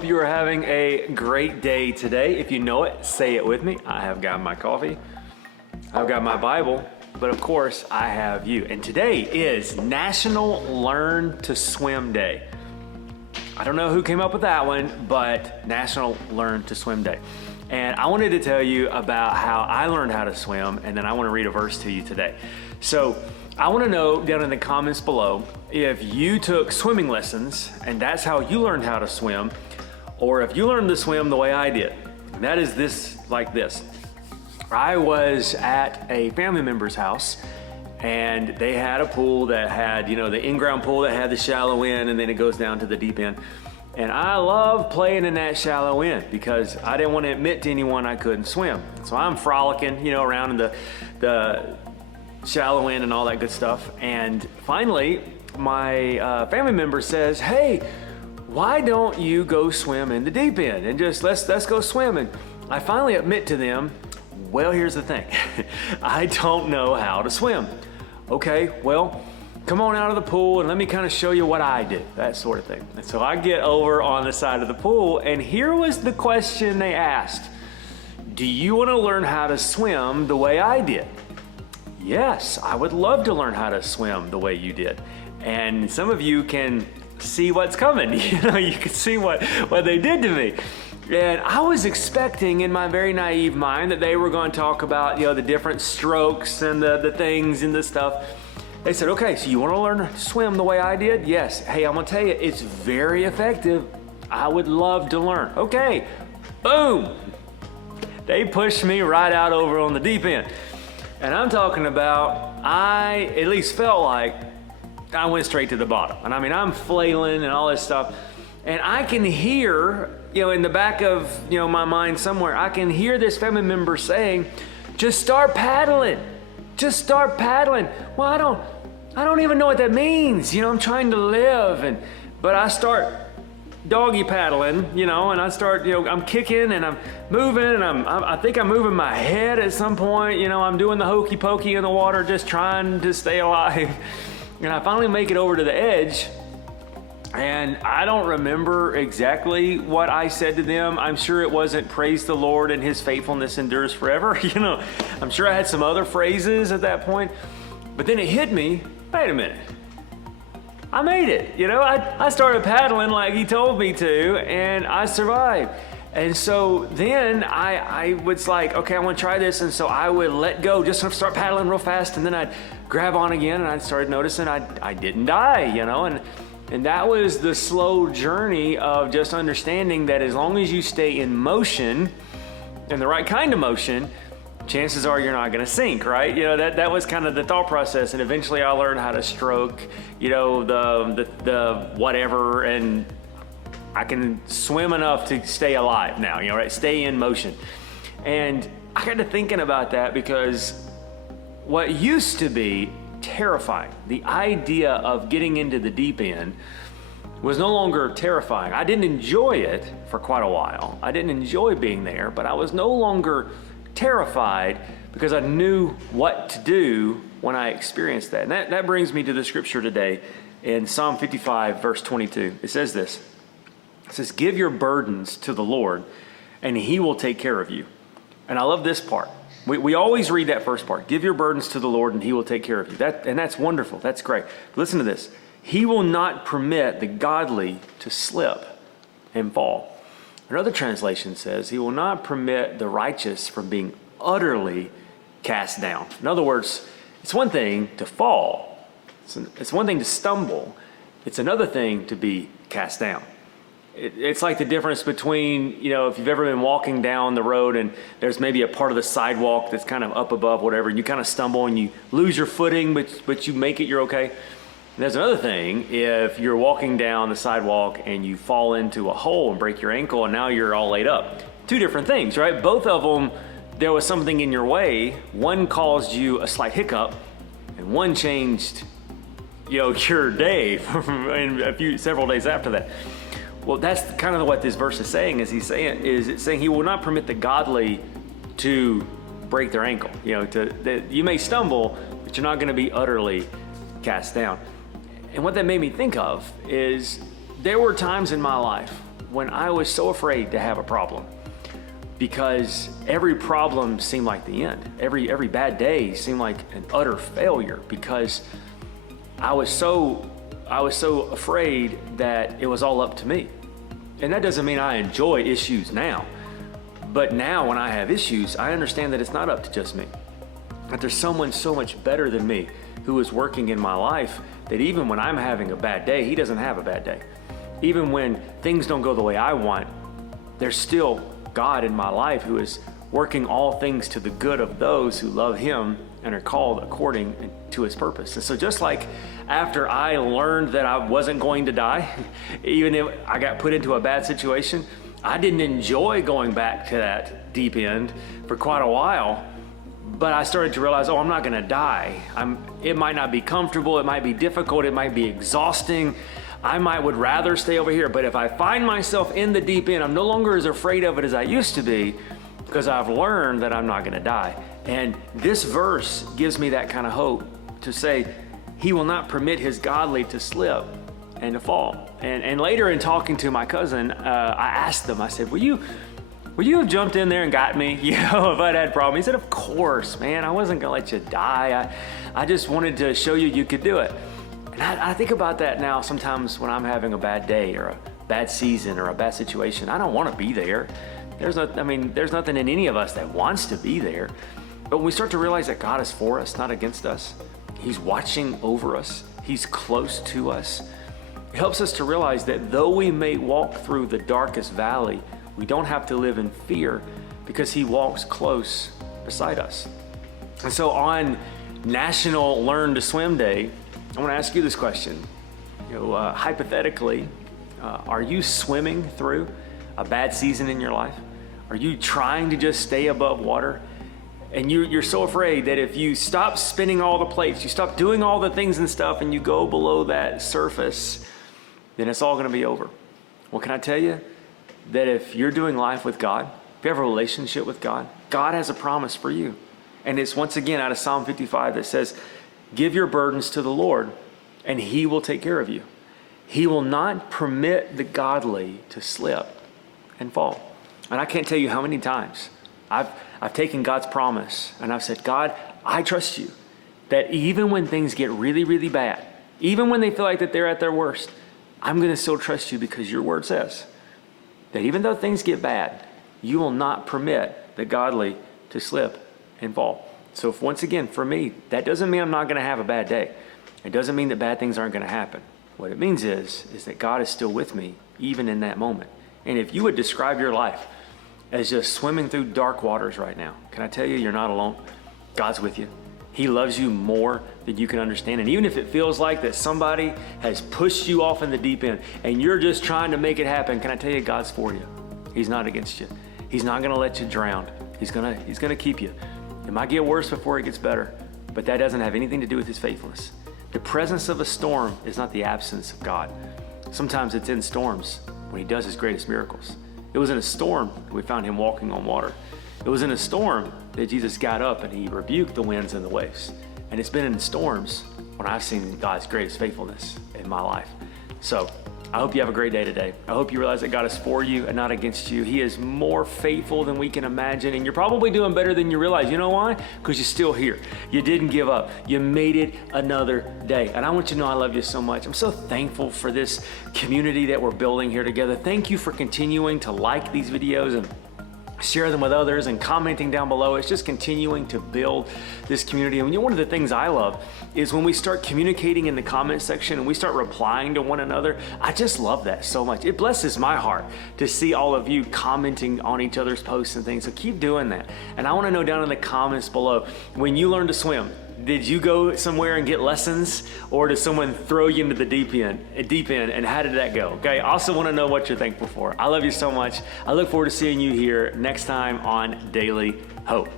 hope you are having a great day today. If you know it, say it with me. I have got my coffee, I've got my Bible, but of course I have you. And today is National Learn to Swim Day. I don't know who came up with that one, but National Learn to Swim Day. And I wanted to tell you about how I learned how to swim, and then I want to read a verse to you today. So I want to know down in the comments below if you took swimming lessons and that's how you learned how to swim, or if you learned to swim the way I did. And that is this, like this. I was at a family member's house and they had a pool that had, the in-ground pool that had the shallow end and then it goes down to the deep end. And I love playing in that shallow end because I didn't want to admit to anyone I couldn't swim. So I'm frolicking, around in the shallow end and all that good stuff. And finally, my family member says, "Hey, why don't you go swim in the deep end and just let's go swim?" And I finally admit to them, well, here's the thing. I don't know how to swim. Okay, well, come on out of the pool and let me kind of show you what I did, that sort of thing. And so I get over on the side of the pool, and here was the question they asked. Do you want to learn how to swim the way I did? Yes, I would love to learn how to swim the way you did. And some of you can see what's coming. You can see what they did to me. And I was expecting in my very naive mind that they were going to talk about, the different strokes and the things and the stuff. They said, okay, so you want to learn to swim the way I did? Yes. Hey, I'm going to tell you, it's very effective. I would love to learn. Okay, boom. They pushed me right out over on the deep end. And I'm talking about, I at least felt like I went straight to the bottom. And I mean, I'm flailing and all this stuff. And I can hear, in the back of, my mind somewhere, I can hear this family member saying, just start paddling. Just start paddling. Well, I don't even know what that means. I'm trying to live. But I start doggy paddling, and I start, I'm kicking and I'm moving and I think I'm moving my head at some point. I'm doing the hokey pokey in the water, just trying to stay alive. And I finally make it over to the edge. And I don't remember exactly what I said to them. I'm sure it wasn't praise the Lord and his faithfulness endures forever. I'm sure I had some other phrases at that point. But then it hit me, wait a minute. I made it. I started paddling like he told me to, and I survived. And so then I was like, okay, I want to try this. And so I would let go, just start paddling real fast. And then I'd grab on again, and I started noticing I didn't die, And that was the slow journey of just understanding that as long as you stay in motion, and the right kind of motion, chances are you're not going to sink, right? That was kind of the thought process. And eventually I learned how to stroke, the whatever, and I can swim enough to stay alive now, right? Stay in motion. And I got to thinking about that because what used to be terrifying, the idea of getting into the deep end, was no longer terrifying. I didn't enjoy it for quite a while. I didn't enjoy being there, but I was no longer terrified because I knew what to do when I experienced that. And that brings me to the scripture today in Psalm 55, verse 22. It says this. It says, give your burdens to the Lord and he will take care of you. And I love this part. We always read that first part. Give your burdens to the Lord and he will take care of you. That's wonderful. That's great. But listen to this. He will not permit the godly to slip and fall. Another translation says he will not permit the righteous from being utterly cast down. In other words, it's one thing to fall. It's one thing to stumble. It's another thing to be cast down. It's like the difference between, if you've ever been walking down the road and there's maybe a part of the sidewalk that's kind of up above, whatever, and you kind of stumble and you lose your footing, but you make it, you're okay. And there's another thing if you're walking down the sidewalk and you fall into a hole and break your ankle and now you're all laid up. Two different things, right? Both of them, there was something in your way. One caused you a slight hiccup and one changed, your day several days after that. Well, that's kind of what this verse is saying. It's saying he will not permit the godly to break their ankle. You may stumble, but you're not going to be utterly cast down. And what that made me think of is there were times in my life when I was so afraid to have a problem, because every problem seemed like the end. Every bad day seemed like an utter failure, because I was so afraid that it was all up to me. And that doesn't mean I enjoy issues now. But now when I have issues, I understand that it's not up to just me. That there's someone so much better than me who is working in my life, that even when I'm having a bad day, he doesn't have a bad day. Even when things don't go the way I want, there's still God in my life who is working all things to the good of those who love him and are called according to his purpose. And so just like after I learned that I wasn't going to die, even if I got put into a bad situation, I didn't enjoy going back to that deep end for quite a while. But I started to realize, I'm not gonna die. It might not be comfortable, it might be difficult, it might be exhausting. would rather stay over here. But if I find myself in the deep end, I'm no longer as afraid of it as I used to be, because I've learned that I'm not gonna die. And this verse gives me that kind of hope to say, he will not permit his godly to slip and to fall. And later in talking to my cousin, I asked them, I said, Will you have jumped in there and got me? If I'd had a problem. He said, of course, man. I wasn't gonna let you die. I just wanted to show you could do it. And I think about that now sometimes when I'm having a bad day or a bad season or a bad situation. I don't want to be there. There's nothing in any of us that wants to be there. But when we start to realize that God is for us, not against us, he's watching over us, he's close to us, it helps us to realize that though we may walk through the darkest valley, we don't have to live in fear, because he walks close beside us. And so on National Learn to Swim Day, I want to ask you this question. Hypothetically, are you swimming through a bad season in your life? Are you trying to just stay above water? And you're so afraid that if you stop spinning all the plates, you stop doing all the things and stuff, and you go below that surface, then it's all going to be over. Well, can I tell you that if you're doing life with God, if you have a relationship with God, God has a promise for you. And it's once again out of Psalm 55 that says, give your burdens to the Lord and he will take care of you. He will not permit the godly to slip and fall. And I can't tell you how many times I've taken God's promise and I've said, God, I trust you that even when things get really, really bad, even when they feel like that they're at their worst, I'm going to still trust you, because your word says that even though things get bad, you will not permit the godly to slip and fall. So if, once again, for me, that doesn't mean I'm not going to have a bad day. It doesn't mean that bad things aren't going to happen. What it means is that God is still with me, even in that moment. And if you would describe your life as just swimming through dark waters right now, can I tell you, you're not alone. God's with you. He loves you more than you can understand. And even if it feels like that somebody has pushed you off in the deep end and you're just trying to make it happen, can I tell you, God's for you. He's not against you. He's not going to let you drown. He's going to keep you. It might get worse before it gets better, but that doesn't have anything to do with his faithfulness. The presence of a storm is not the absence of God. Sometimes it's in storms when he does his greatest miracles. It was in a storm that we found him walking on water. It was in a storm that Jesus got up and he rebuked the winds and the waves. And it's been in storms when I've seen God's greatest faithfulness in my life. So I hope you have a great day today. I hope you realize that God is for you and not against you. He is more faithful than we can imagine. And you're probably doing better than you realize. You know why? Because you're still here. You didn't give up. You made it another day. And I want you to know I love you so much. I'm so thankful for this community that we're building here together. Thank you for continuing to like these videos and share them with others and commenting down below. It's just continuing to build this community. And one of the things I love is when we start communicating in the comment section and we start replying to one another. I just love that so much. It blesses my heart to see all of you commenting on each other's posts and things. So keep doing that. And I want to know down in the comments below, when you learn to swim, did you go somewhere and get lessons, or did someone throw you into the deep end, and how did that go? Okay, I also want to know what you're thankful for. I love you so much. I look forward to seeing you here next time on Daily Hope.